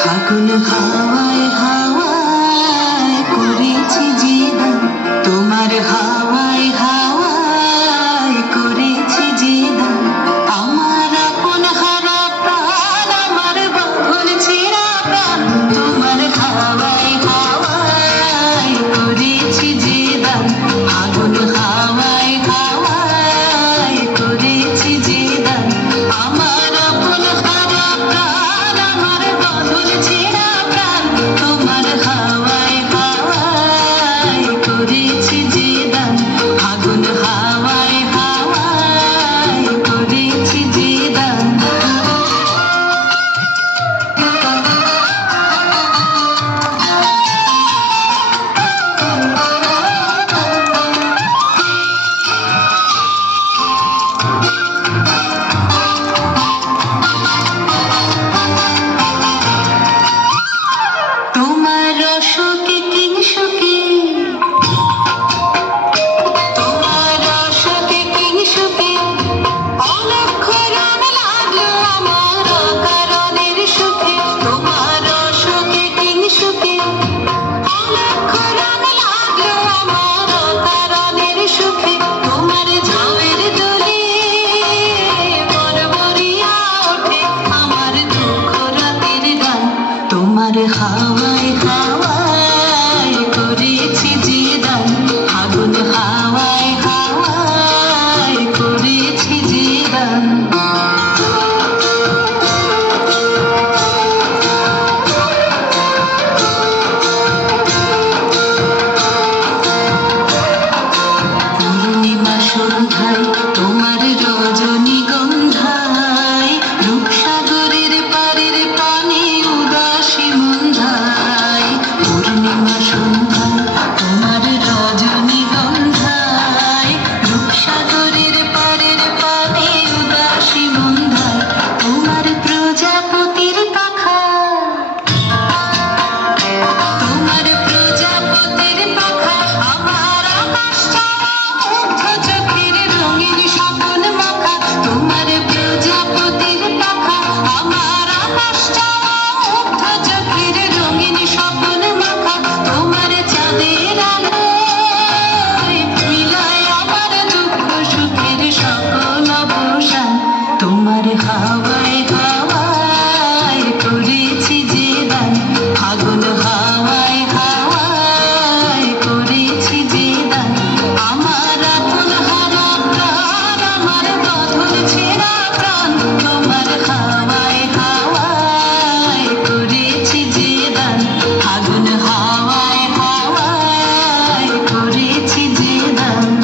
ফাগুন হাওয়ায় হাওয়ায় করেছি জীবন, তোমার হাওয়ায় হাওয়ায় করেছি জীবন। আমার আপন হারা প্রাণ, আমার বাঁধন ছেঁড়া প্রাণ, তোমার হাওয়ায় হাওয়ায় করেছি জীবন। ফাগুন হাওয়ায় হাওয়ায় করেছি জীবন। আমার আপন হারা প্রাণ, আমার বাঁধন ছেঁড়া প্রাণ, তোমার হাওয়ায় হাওয়ায় করেছি জীবন। ফাগুন হাওয়ায় হাওয়ায় করেছি জীবন। তোমার অশোকে কিংসুকে, তোমার অশোকে কিংসুকে অলক্ষ রং লাগলো আমার অকারণের সুখে। তোমার অশোকে কিংসুকে অলক্ষ রং লাগলো আমার অকারণের সুখে। তোমার ঝাউয়ের দোলে বরবরিয়া ওঠে আমার দুঃখ রাতের গান। তোমার হাওয়ায় হাওয়ায় করেছি জীবন। ফাগুন হাওয়ায় হাওয়ায় করেছি জীবন। পূর্ণিমা সন্ধ্যায়